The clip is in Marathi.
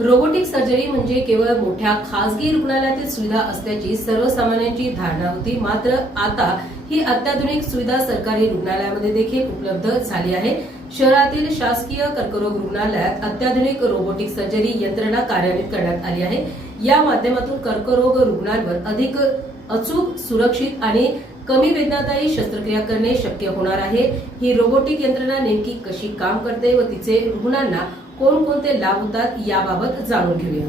रोबोटिक सर्जरी म्हणजे केवळ मोठ्या खासगी रुग्णालयातील सुविधा असल्याची सर्वसामान्यांची धारणा होती. मात्र आता ही अत्याधुनिक सुविधा सरकारी रुग्णालयामध्ये देखील उपलब्ध झाली आहे. शहरातील शासकीय कर्करोग रुग्णालयात अत्याधुनिक रोबोटिक सर्जरी यंत्रणा कार्यान्वित करण्यात आली आहे. या माध्यमातून कर्करोग रुग्णांवर अधिक अचूक, सुरक्षित आणि कमी वेदनादायी शस्त्रक्रिया करणे शक्य होणार आहे. ही रोबोटिक यंत्रणा नेमकी कशी काम करते व तिचे रुग्णांना कोणकोणते लाभ होतात याबाबत जाणून घेऊया.